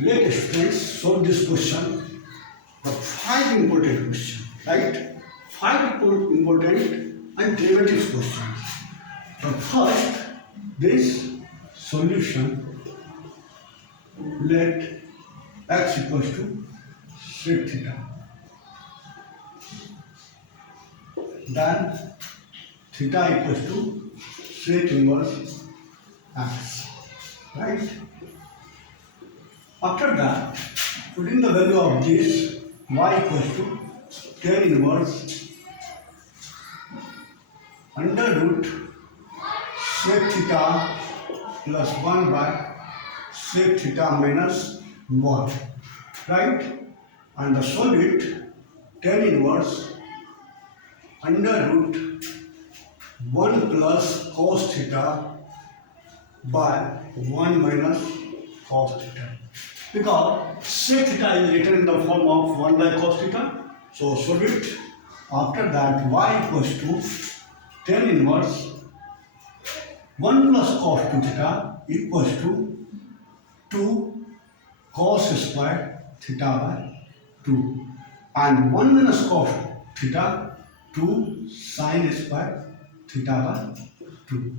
Let students solve this question. The five important questions, right? Five important and derivative questions. The first, this solution, let x equals to sec theta. Then theta equals to sec inverse x, right? After that, putting the value of this, y equals to tan inverse under root sec theta plus 1 by sec theta minus 1, right? And the solid tan inverse under root 1 plus cos theta by 1 minus cos theta. Because sec theta is written in the form of 1 by cos theta, so solid. After that, y equals to tan inverse 1 plus cos 2 theta equals to 2 cos square theta by 2, and 1 minus cos theta 2 sin square theta by 2.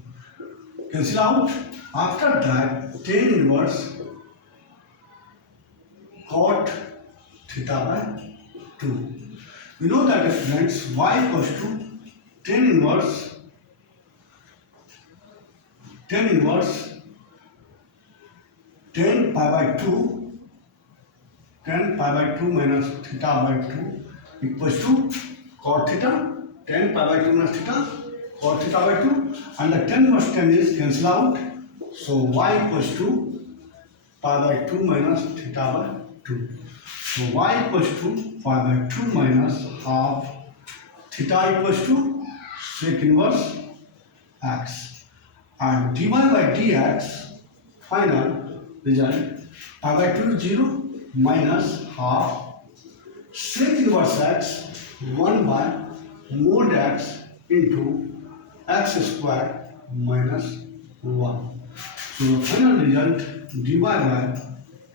Cancel out. After that, tan inverse cot theta by 2. We know that friends, y equals to tan inverse 10 pi by 2, 10 pi by 2 minus theta by 2 equals to cot theta, 10 pi by 2 minus theta, cot theta by 2, and the 10 plus 10 is cancel out. So y equals to pi by 2 minus theta by 2. So y equals to pi by 2 minus half theta equals to sec inverse x, and dy by dx final result pi by 2 is 0 minus half sec inverse x 1 by mod x into x square minus 1. So the final result dy by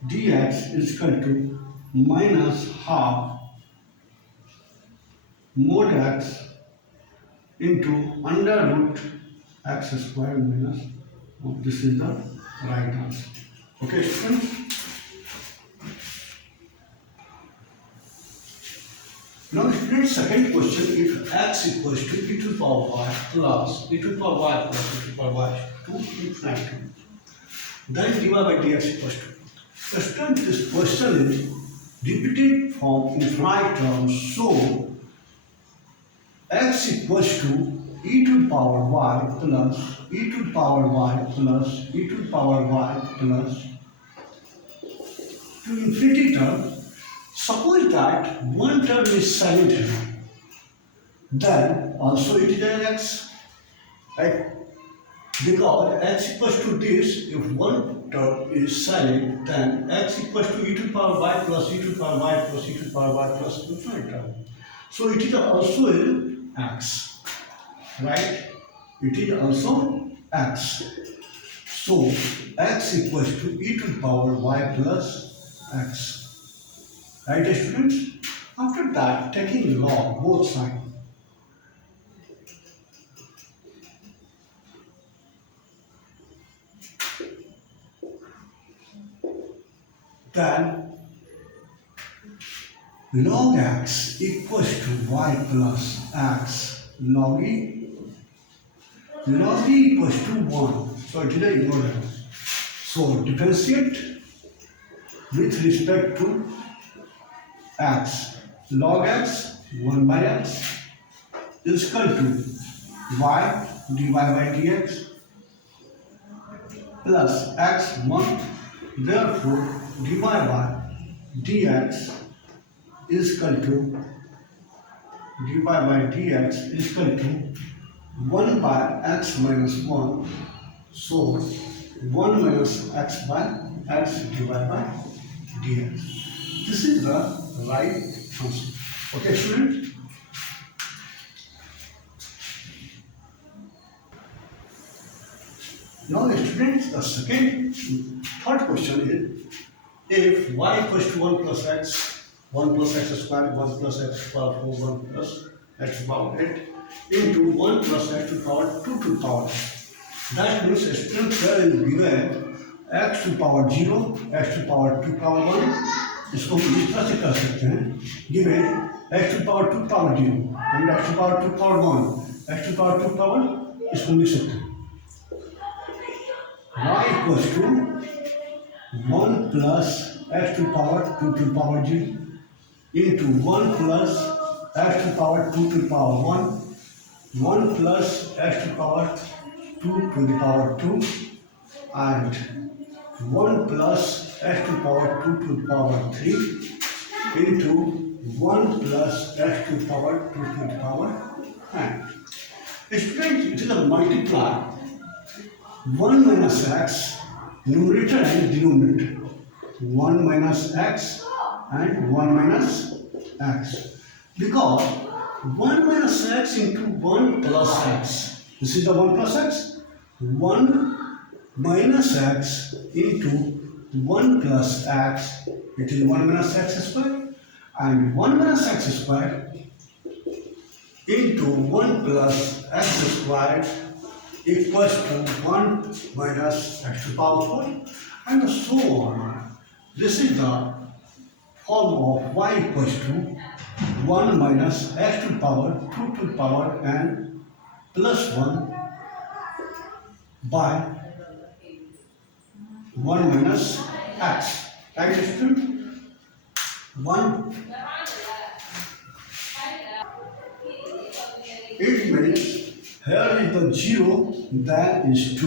dx is equal to minus half mod x into under root x square minus 1. This is the right answer. Okay, students? Now, students, second question, if x equals to e to the power y plus e to the power y plus e to the power y to infinity, then dy by dx equals to. So, students, this question is repeated from infinite terms, so x equals to e to the power y plus e to the power y plus e to the power y plus to infinity term. Suppose that one term is silent here, then also it is an x, right? Because x equals to this, if one term is silent, then x equals to e to the power y plus e to the power y plus e to the power y plus infinite term. So it is also an x, right? It is also x. So x equals to e to the power y plus x. Right, students? After that, taking log both sides. Then log x equals to y plus x. Log e equals to 1. So it is a equal. So differentiate with respect to x. Log x 1 by x is equal to y dy by dx plus x 1. Therefore, dy by dx is equal to dy by dx is equal to 1 by x minus 1. So 1 minus x by x divided by dx. This is the right answer. Okay, students? Now, students, the third question is if y equals to 1 plus x, 1 plus x square, 1 plus x power 4, 1 plus x power 8 into 1 plus x to the power 2 to the power. That means student here is given x to power 0, x to power 2 power 1. इसको इस तरह से कर सकते हैं, given x to power 2 power 0 and x to power 2 power 1, x to power 2 power, इसको लिख सकते हैं y equals to 1 plus x to power 2 to the power 0 into 1 plus x to power 2 to the power 1, 1 plus x to power 2 to the power 2 and 1 plus x to power 2 to the power 3 into 1 plus x to power 2 to the power 9. Students, it is a multiply. 1 minus x, numerator and denominator. 1 minus x and 1 minus x. Because 1 minus x into 1 plus x. This is the 1 plus x. 1 minus x into 1 plus x. It is 1 minus x square. And 1 minus x square into 1 plus x square equals to 1 minus x to the power 4 and so on. This is the form of y equals to 1 minus x to the power 2 to the power n plus 1 by 1 minus x. Right, student? 1. It means here is the 0, then is 2,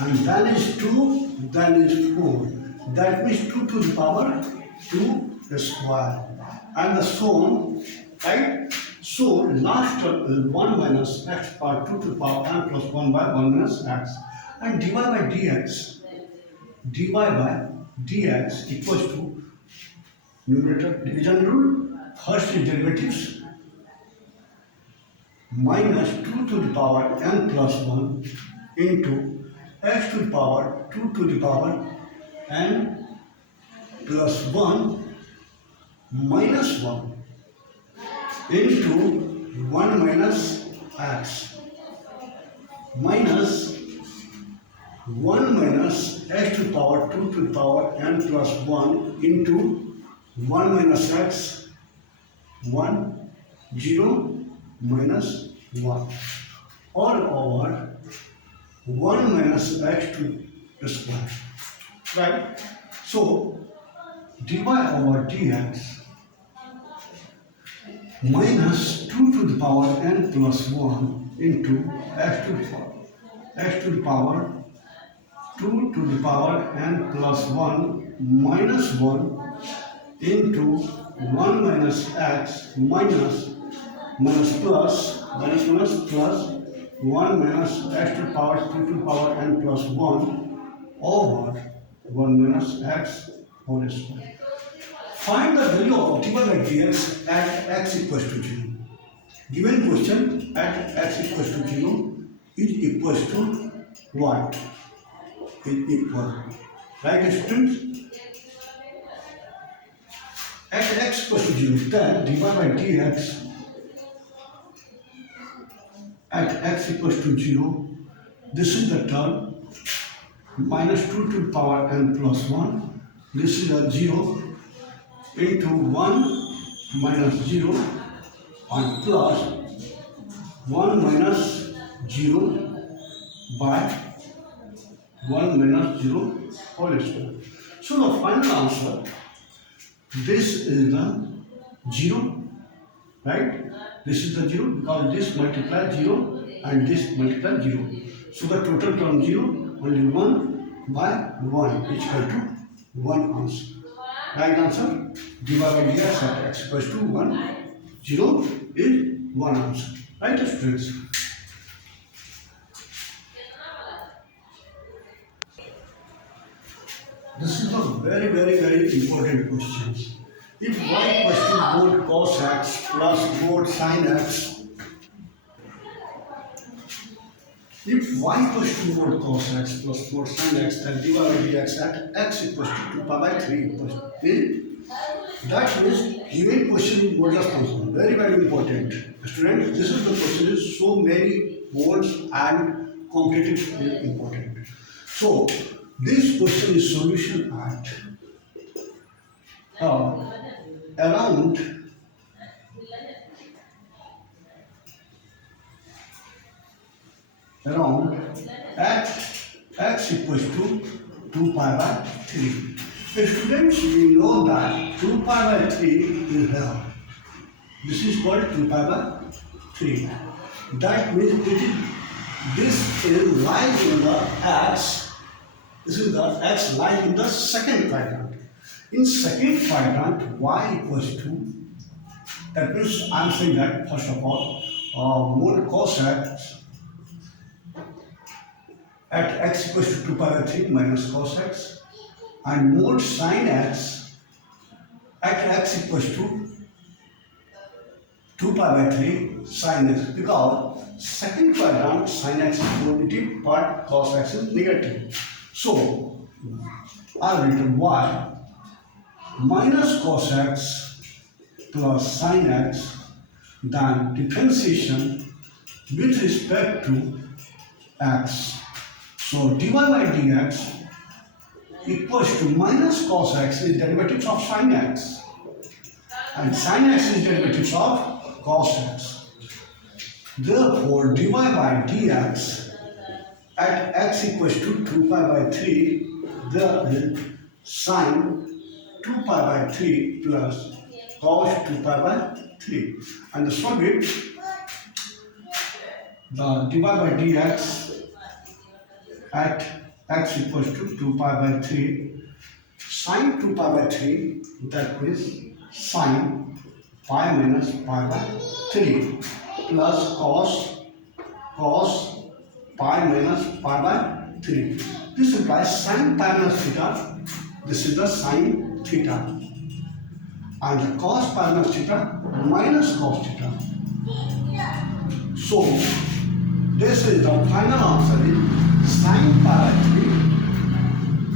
and then is 2, then is 4. That means 2 to the power 2 square, and so on, right? So last term is 1 minus x power 2 to the power n plus 1 by 1 minus x, and dy by dx equals to numerator division rule. First is derivatives. Minus 2 to the power n plus 1 into x to the power 2 to the power n plus 1 minus 1 into 1 minus x minus 1 minus x to the power 2 to the power n plus 1 into 1 minus x 1 0 minus 1 all over 1 minus x to the square, right? So dy over dx minus 2 to the power n plus 1 into x to the power 2 to the power n plus 1 minus 1 into 1 minus x minus plus 1 minus x to the power 2 to the power n plus 1 over 1 minus x whole square. Find the value of dy by dx at x equals to 0. Given question at x equals to 0 is equals to what? Is equal. Right, students? At x equals to 0, then dy by dx at x equals to 0, this is the term minus 2 to the power n plus 1, this is a 0 into 1 minus 0 and plus 1 minus 0 by 1 minus 0 whole square. So the final answer, this is the 0, right? This is the 0 because this multiply 0 and this multiply 0. So the total term 0, only 1 by 1 is equal to 1 answer. Right answer, dy by dx at x equals to 1, 0 is 1 answer. Right, students? This is a very important questions. If y equals to both cos x plus both sin x, If y equals to mod cos x plus mod sin x, then dy by dx at x equals to 2 pi by 3 equals to. That means given question in modulus function, very very important. Students, this is the question is so many words and competitive is important. So this question is solution at around at x equals to 2 pi by 3. Students, we know that 2 pi by 3 is here. This is called 2 pi by 3. That means this is lies in the x. This is the x lies in the second quadrant. In second quadrant, y equals to. That means I am saying that first of all, mod cos x at x equals to 2 pi by 3 minus cos x, and mod sin x at x equals to 2 pi by 3 sin x, because second quadrant sin x is positive but cos x is negative. So I have written y minus cos x plus sin x, then differentiation with respect to x. So dy by dx equals to minus cos x is derivatives of sin x, and sin x is derivatives of cos x. Therefore, dy by dx at x equals to 2 pi by 3, there is sin 2 pi by 3 plus cos 2 pi by 3. And the solid, the dy by dx at x equals to 2 pi by 3, sin 2 pi by 3, that is sin pi minus pi by 3 plus cos pi minus pi by 3. This implies sin pi minus theta. This is the sin theta. And the cos pi minus theta minus cos theta. So this is the final answer is sin pi by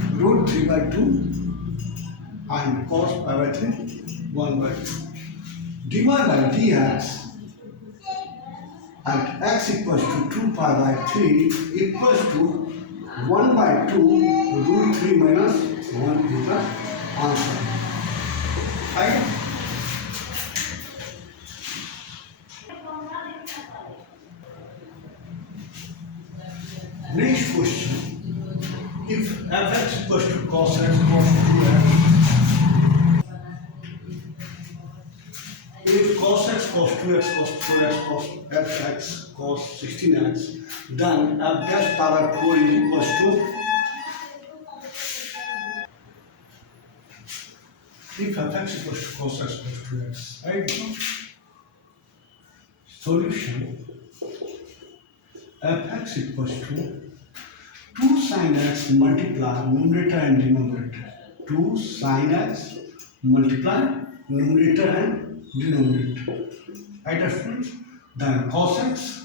3 root 3 by 2 and cos pi by 3 1 by 2. dy by dx at x equals to 2 pi by 3 equals to 1 by 2 root 3 minus 1 is the answer. Right? Next question. If fx equals to cos x cos 2x, if cos x cos 2x cos 4x cos fx cos 16x, then f dash power 4 is equals to, if fx equals to cos x cos 2x, right? Solution, fx equals to 2 sin x multiply numerator and denominator. 2 sin x multiply numerator and denominator. Right, friends? Then cos x,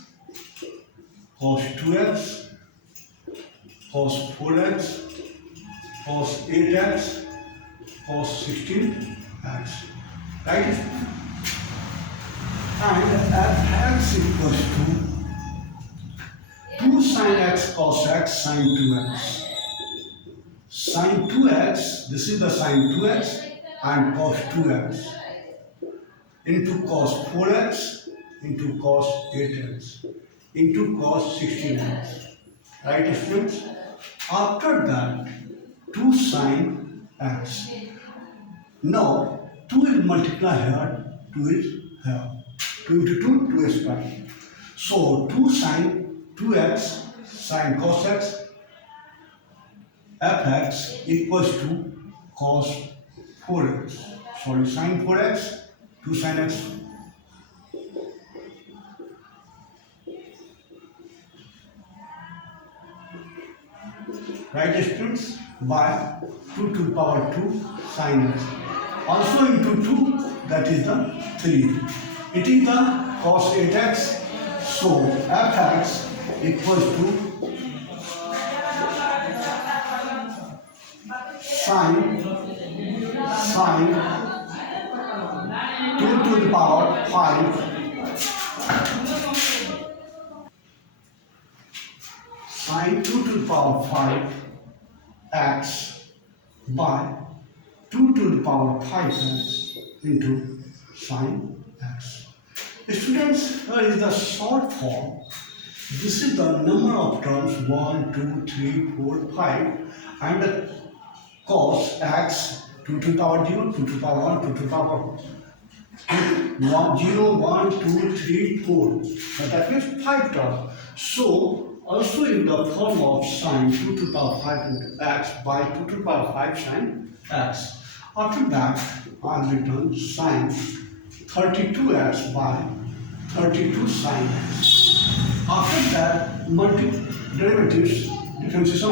cos 2x, cos 4x, cos 8x, cos 16x. Right? And fx equals to 2 sin x cos x sin 2x. Sin 2x, this is the sin 2x and cos 2x into cos 4x into cos 8x into cos 16x. Right, students? After that, 2 sin x. Now, 2 is multiplied here, 2 is here. 2 into 2, 2 is square. So, 2 sin 2x sin cos x fx equals to cos 4x. Sorry, sin 4x, 2 sin x. Right, students? By 2 to the power 2 sin x. Also into 2, that is the 3. It is the cos 8x. So fx equals to sine two to the power 5 sin 2 to the power 5 x by 2 to the power 5x into sin x. Students, here is the short form. This is the number of terms 1, 2, 3, 4, 5 and the cos x 2 to the power 0, 2 to the power 1, 2 to the power 1, 0, 1, 2, 3, 4. That means 5 terms. So, also in the form of sin 2 to the power 5 into x by 2 to the power 5 sin x. After that, I will return sin 32x by 32 sin x. After that, derivatives, differentiation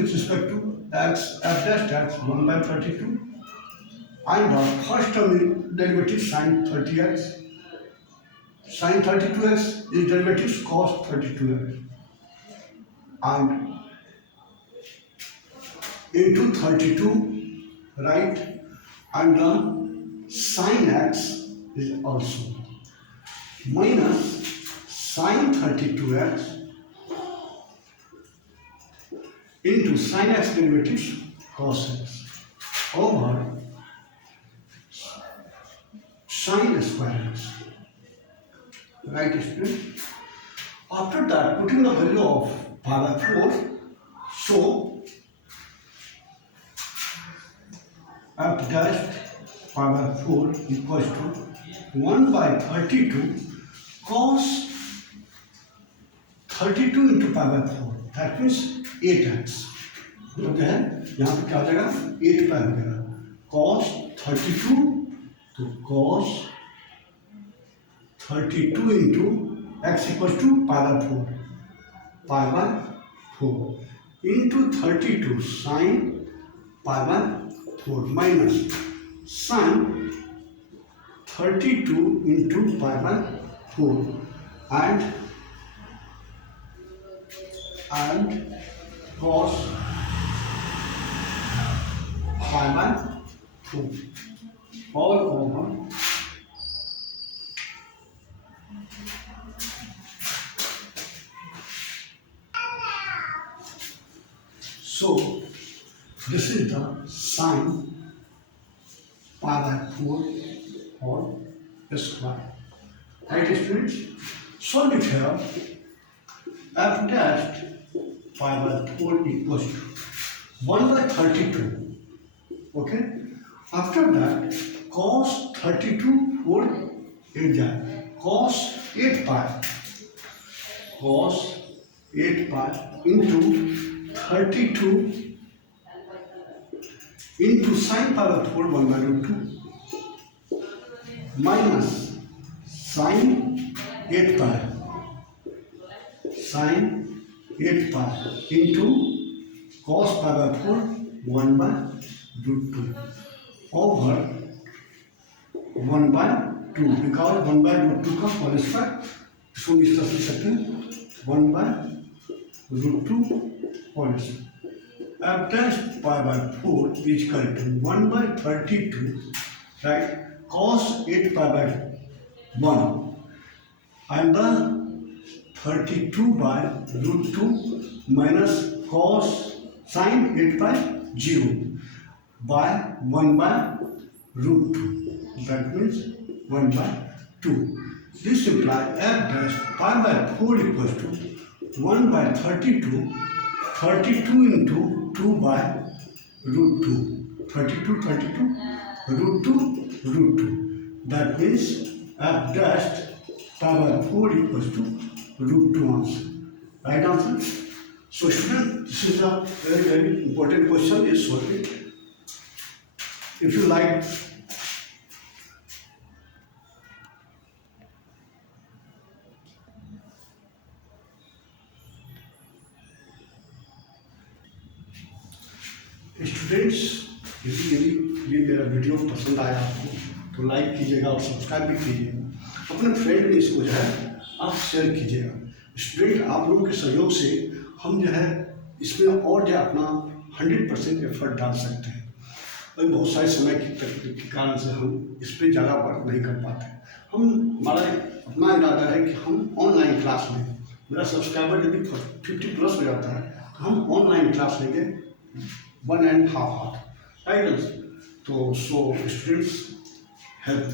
with respect to x, f dash x 1 by 32 and the first term derivative sin 30x. Sin 32x is derivatives cos 32x and into 32, right, and the sin x is also minus sin 32x into sin x derivatives cos x over sin square x. Right, student? After that, putting the value of pi by 4, so f dash pi by 4 equals to 1 by 32 cos 32 into pi by 4. That means 8x. Okay है, यहाँ पे क्या हो जाएगा 8 pi हो जाएगा cos 32 तो cos 32 into x equals to pi by 4 into 32 sin pi by 4 minus sin 32 into pi by 4 and cos pi by 4 all over so this is the sin pi by 4 whole square. Right, students? Solve it here. F dash pi by 4 equals to 1 by 32. Okay? After that, cos 32 4 8 that. Cos 8 pi into 32 into sin pi by 4 1 by root 2 minus sin 8 pi into cos pi by 4 1 by root 2 over 1 by 2 because 1 by root 2 का whole square इसको इस तरह से लिख सकते हैं 1 by root 2 whole square. F dash pi by 4 is equal to 1 by 32, right? Cos 8 pi by 1 and the 32 by root 2 minus cos sin 8 by 0 by 1 by root 2. That means 1 by 2. This implies f dash pi by 4 equals to 1 by 32 into 2 by root 2. 32 root 2. That means f dash pi by 4 equals to root 2 answer. Right answer? So student, this is a very important question. Is solve it. If you like students, यदि ये मेरा video पसंद आया आपको तो like कीजिएगा और subscribe भी कीजिएगा। अपने फ्रेंड में इसको जो है आप शेयर कीजिएगा। स्टूडेंट आप लोगों के सहयोग से हम जो है इसमें और जो अपना 100% एफर्ट डाल सकते हैं। और बहुत सारे समय की तकलीफ के कारण से हम इस पर ज़्यादा वर्क नहीं कर पाते। हमारा अपना इरादा है कि हम ऑनलाइन क्लास में, मेरा सब्सक्राइबर यदि 50+ हो जाता है तो हम ऑनलाइन क्लास लेंगे 1.5 आवर, राइट। तो सो स्टूडेंट्स हेल्प